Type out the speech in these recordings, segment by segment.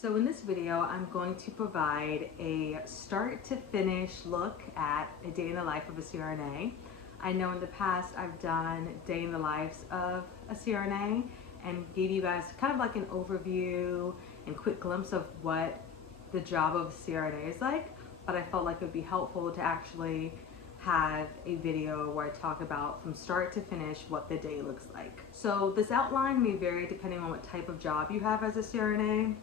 So in this video, I'm going to provide a start to finish look at a day in the life of a CRNA. I know in the past I've done day in the lives of a CRNA and gave you guys kind of like an overview and quick glimpse of what the job of a CRNA is like, but I felt like it would be helpful to actually have a video where I talk about from start to finish what the day looks like. So this outline may vary depending on what type of job you have as a CRNA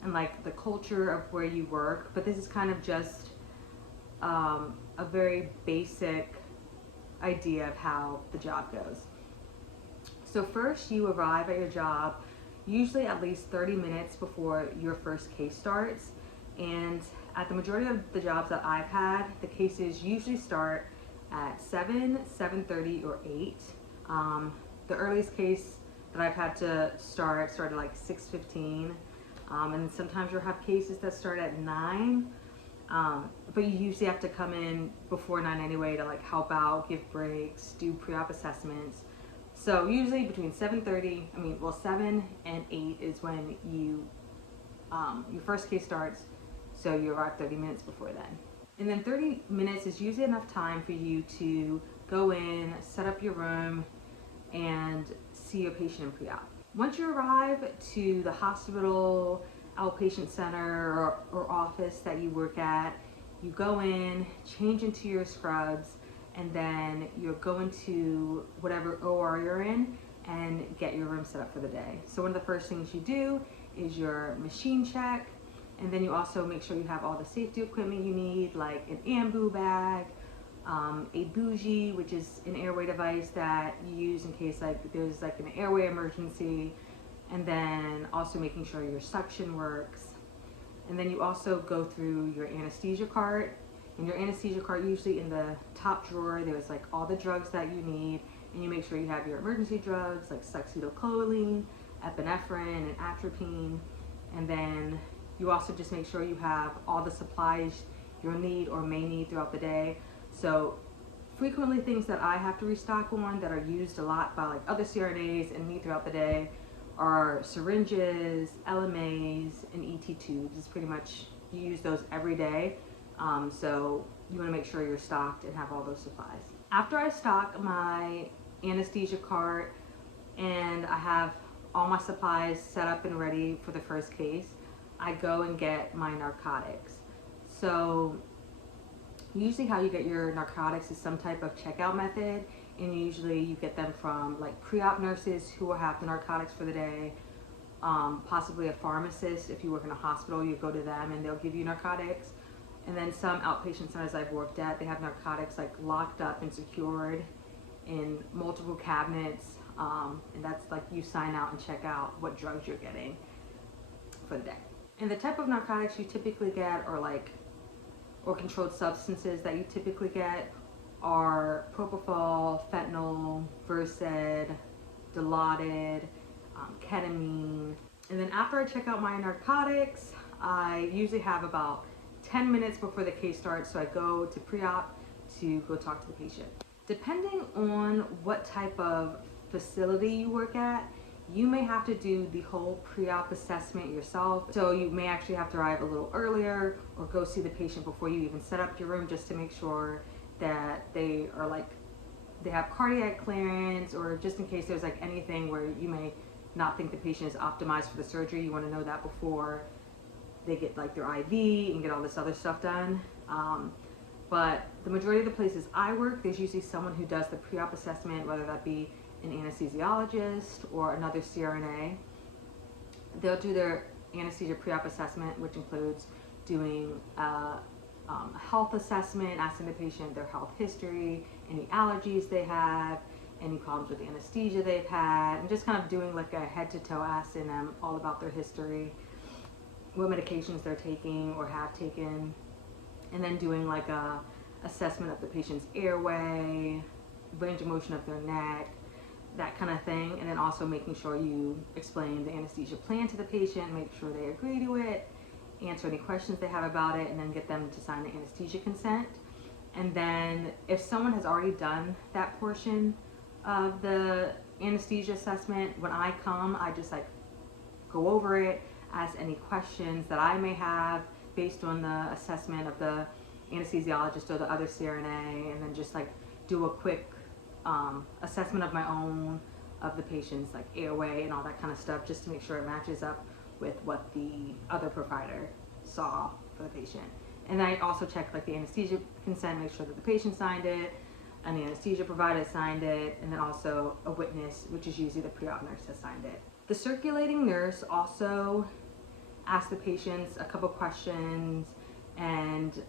and like the culture of where you work, but this is kind of just a very basic idea of how the job goes. So first you arrive at your job usually at least 30 minutes before your first case starts, and at the majority of the jobs that I've had, the cases usually start at 7, 7:30 or 8. The earliest case that I've had to started like 6:15. And sometimes you'll have cases that start at 9, but you usually have to come in before 9 anyway to like help out, give breaks, do pre-op assessments. So usually between 7 and 8 is when your first case starts, so you arrive 30 minutes before then. And then 30 minutes is usually enough time for you to go in, set up your room, and see your patient in pre-op. Once you arrive to the hospital, outpatient center, or office that you work at, you go in, change into your scrubs, and then you're going to whatever OR you're in and get your room set up for the day. So one of the first things you do is your machine check, and then you also make sure you have all the safety equipment you need, like an ambu bag, a bougie, which is an airway device that you use in case like there's like an airway emergency, and then also making sure your suction works. And then you also go through your anesthesia cart, and your anesthesia cart, usually in the top drawer, there's like all the drugs that you need, and you make sure you have your emergency drugs like succinylcholine, epinephrine, and atropine. And then you also just make sure you have all the supplies you'll need or may need throughout the day. So frequently things that I have to restock on that are used a lot by like other CRNAs and me throughout the day are syringes, LMAs, and ET tubes. It's pretty much, you use those every day. So you want to make sure you're stocked and have all those supplies. After I stock my anesthesia cart and I have all my supplies set up and ready for the first case, I go and get my narcotics. So usually how you get your narcotics is some type of checkout method, and usually you get them from like pre-op nurses who will have the narcotics for the day, possibly a pharmacist. If you work in a hospital, you go to them and they'll give you narcotics. And then some outpatient centers I've worked at, they have narcotics like locked up and secured in multiple cabinets, and that's like you sign out and check out what drugs you're getting for the day. And the type of narcotics you typically get or controlled substances that you typically get are propofol, fentanyl, Versed, Dilaudid, ketamine. And then after I check out my narcotics, I usually have about 10 minutes before the case starts, so I go to pre-op to go talk to the patient. Depending on what type of facility you work at, you may have to do the whole pre-op assessment yourself. So you may actually have to arrive a little earlier or go see the patient before you even set up your room, just to make sure that they have cardiac clearance, or just in case there's like anything where you may not think the patient is optimized for the surgery. You want to know that before they get like their IV and get all this other stuff done. But the majority of the places I work, there's usually someone who does the pre-op assessment, whether that be an anesthesiologist or another CRNA. They'll do their anesthesia pre-op assessment, which includes doing a health assessment, asking the patient their health history, any allergies they have, any problems with anesthesia they've had, and just kind of doing like a head to toe, asking them all about their history, what medications they're taking or have taken, and then doing like a assessment of the patient's airway, range of motion of their neck, that kind of thing. And then also making sure you explain the anesthesia plan to the patient, make sure they agree to it, answer any questions they have about it, and then get them to sign the anesthesia consent. And then if someone has already done that portion of the anesthesia assessment, when I come, I just like go over it, ask any questions that I may have based on the assessment of the anesthesiologist or the other CRNA, and then just like do a quick assessment of my own, of the patient's like airway and all that kind of stuff, just to make sure it matches up with what the other provider saw for the patient. And then I also check like the anesthesia consent, make sure that the patient signed it, and the anesthesia provider signed it, and then also a witness, which is usually the pre-op nurse, has signed it. The circulating nurse also asks the patients a couple questions and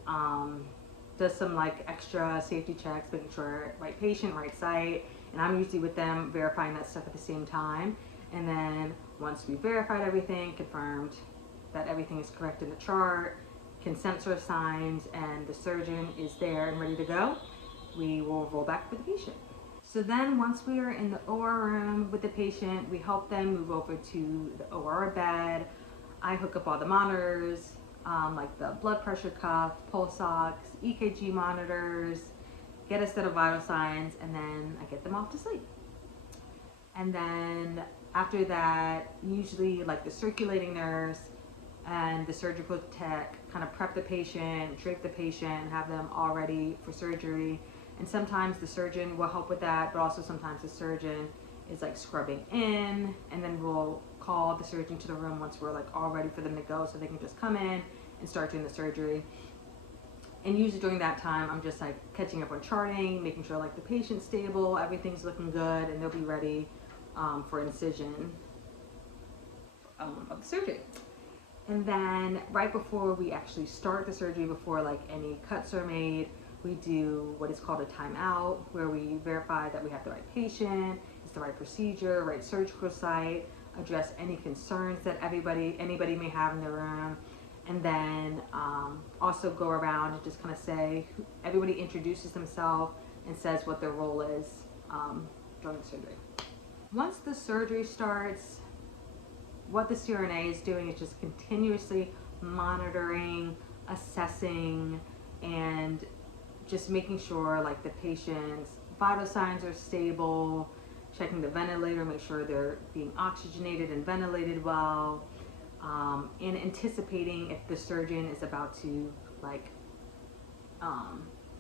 does some like extra safety checks, making sure right patient, right site, and I'm usually with them verifying that stuff at the same time. And then once we verified everything, confirmed that everything is correct in the chart, consents are signed, and the surgeon is there and ready to go, we will roll back for the patient. So then once we are in the OR room with the patient, we help them move over to the OR bed. I hook up all the monitors, like the blood pressure cuff, pulse ox, EKG monitors, get a set of vital signs, and then I get them off to sleep. And then after that, usually like the circulating nurse and the surgical tech kind of prep the patient, drape the patient, have them all ready for surgery. And sometimes the surgeon will help with that, but also sometimes the surgeon is like scrubbing in, and then we'll call the surgeon to the room once we're like all ready for them to go, so they can just come in and start doing the surgery. And usually during that time, I'm just like catching up on charting, making sure like the patient's stable, everything's looking good, and they'll be ready for incision of the surgery. And then right before we actually start the surgery, before like any cuts are made, we do what is called a timeout, where we verify that we have the right patient, it's the right procedure, right surgical site, address any concerns that anybody may have in the room, and then also go around and just kind of say, everybody introduces themselves and says what their role is during the surgery. Once the surgery starts, what the CRNA is doing is just continuously monitoring, assessing, and just making sure like the patient's vital signs are stable, checking the ventilator, make sure they're being oxygenated and ventilated well, and anticipating if the surgeon is about to like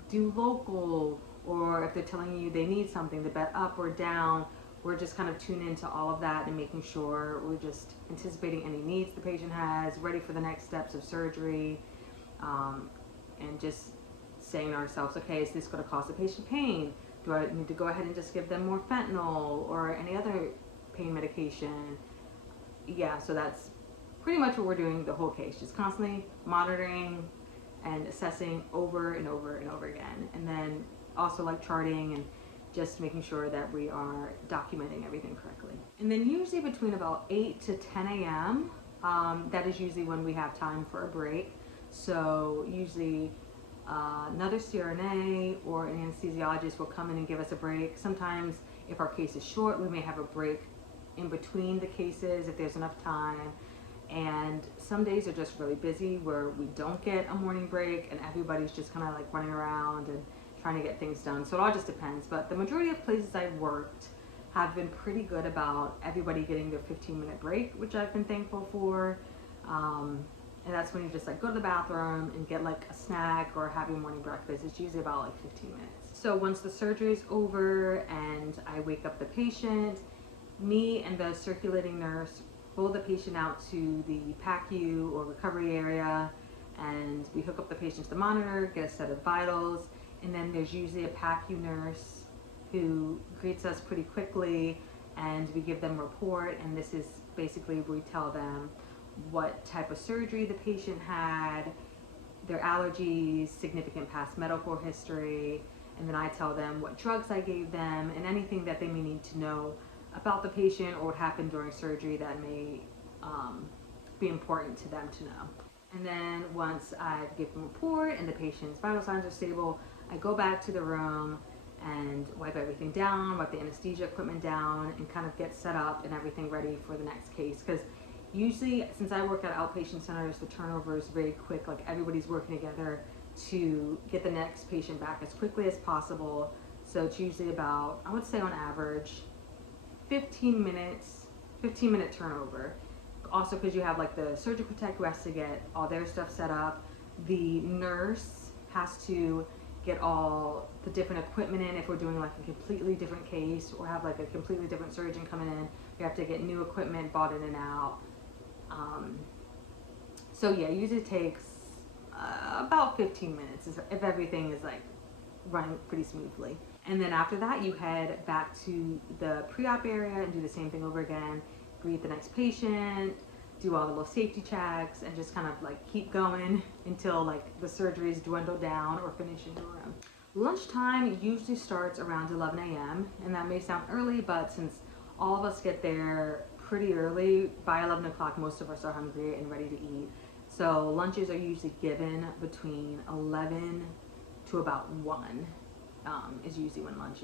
do local, or if they're telling you they need something, the bed up or down. We're just kind of tuned into all of that and making sure we're just anticipating any needs the patient has, ready for the next steps of surgery, and just saying to ourselves, okay, is this going to cause the patient pain? Do I need to go ahead and just give them more fentanyl or any other pain medication? Yeah, so that's pretty much what we're doing the whole case, just constantly monitoring and assessing over and over and over again. And then also like charting and just making sure that we are documenting everything correctly. And then usually between about 8 to 10 a.m., that is usually when we have time for a break. So usually another CRNA or an anesthesiologist will come in and give us a break. Sometimes if our case is short, we may have a break in between the cases if there's enough time. And some days are just really busy where we don't get a morning break and everybody's just kind of like running around and trying to get things done. So it all just depends. But the majority of places I've worked have been pretty good about everybody getting their 15-minute break, which I've been thankful for. And that's when you just like go to the bathroom and get like a snack or have your morning breakfast. It's usually about like 15 minutes. So once the surgery is over and I wake up the patient, me and the circulating nurse roll the patient out to the PACU or recovery area, and we hook up the patient to the monitor, get a set of vitals, and then there's usually a PACU nurse who greets us pretty quickly, and we give them a report, and this is basically where we tell them what type of surgery the patient had, their allergies, significant past medical history, and then I tell them what drugs I gave them and anything that they may need to know about the patient or what happened during surgery that may be important to them to know. And then once I give them a report and the patient's vital signs are stable, I go back to the room and wipe everything down, wipe the anesthesia equipment down, and kind of get set up and everything ready for the next case. Because usually, since I work at outpatient centers, the turnover is very quick. Like everybody's working together to get the next patient back as quickly as possible. So it's usually about, I would say on average, 15 minute turnover. also because you have like the surgical tech who has to get all their stuff set up. The nurse has to get all the different equipment in. If we're doing like a completely different case or have like a completely different surgeon coming in, we have to get new equipment bought in and out. So yeah, it usually takes about 15 minutes if everything is like running pretty smoothly. And then after that, you head back to the pre-op area and do the same thing over again. Greet the next patient, do all the little safety checks, and just kind of like keep going until like the surgeries dwindle down or finish in your room. Lunchtime usually starts around 11 a.m. and that may sound early, but since all of us get there pretty early, by 11 o'clock most of us are hungry and ready to eat. So lunches are usually given between 11 to about 1 is usually when lunch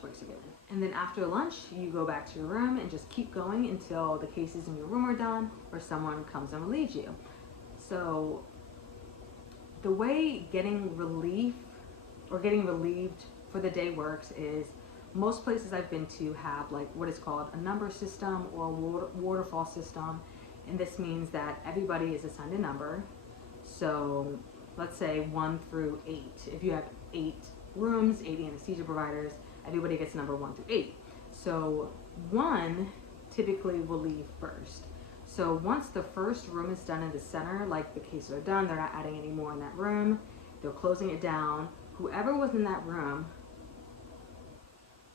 breaks are given. And then after lunch, you go back to your room and just keep going until the cases in your room are done or someone comes and relieves you. So the way getting relieved for the day works is most places I've been to have like what is called a number system or a waterfall system. And this means that everybody is assigned a number. So let's say 1 through 8. If you have 8 rooms, 8 anesthesia providers, everybody gets number 1 through 8. So 1 typically will leave first. So once the first room is done in the center, like the cases are done, they're not adding any more in that room, they're closing it down, whoever was in that room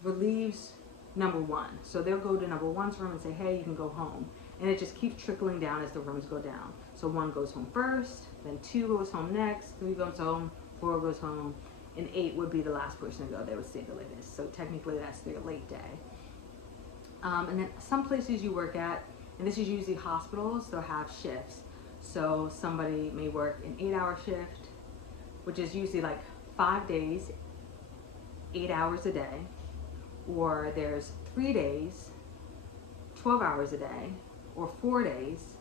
relieves number 1. So they'll go to number 1's room and say, hey, you can go home. And it just keeps trickling down as the rooms go down. So 1 goes home first, then 2 goes home next, 3 goes home, 4 goes home, and 8 would be the last person to go. They would stay the latest. So technically that's their late day. And then some places you work at, and this is usually hospitals, they'll have shifts. So somebody may work an 8-hour shift, which is usually like 5 days, 8 hours a day. Or there's 3 days, 12 hours a day, or 4 days,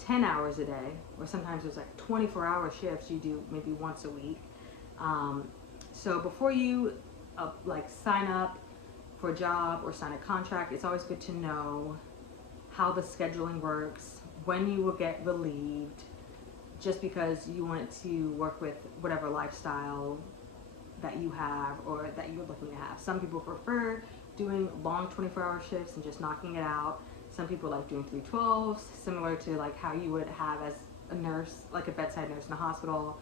10 hours a day, or sometimes there's like 24-hour shifts you do maybe once a week. So before you like sign up for a job or sign a contract, it's always good to know how the scheduling works, when you will get relieved, just because you want to work with whatever lifestyle that you have or that you're looking to have. Some people prefer doing long 24-hour shifts and just knocking it out. Some people like doing 312s, similar to like how you would have as a nurse, like a bedside nurse in a hospital.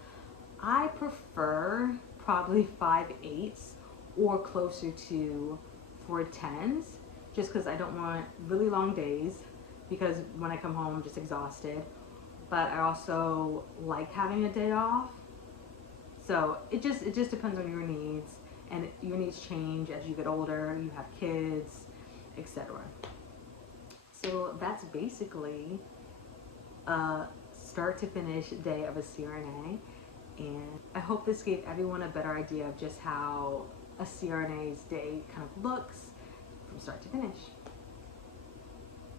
I prefer probably 5/8s or closer to 4/10s, just because I don't want really long days, because when I come home I'm just exhausted. But I also like having a day off. So it just depends on your needs, and your needs change as you get older, you have kids, etc. So that's basically a start to finish day of a CRNA, and I hope this gave everyone a better idea of just how a CRNA's day kind of looks from start to finish.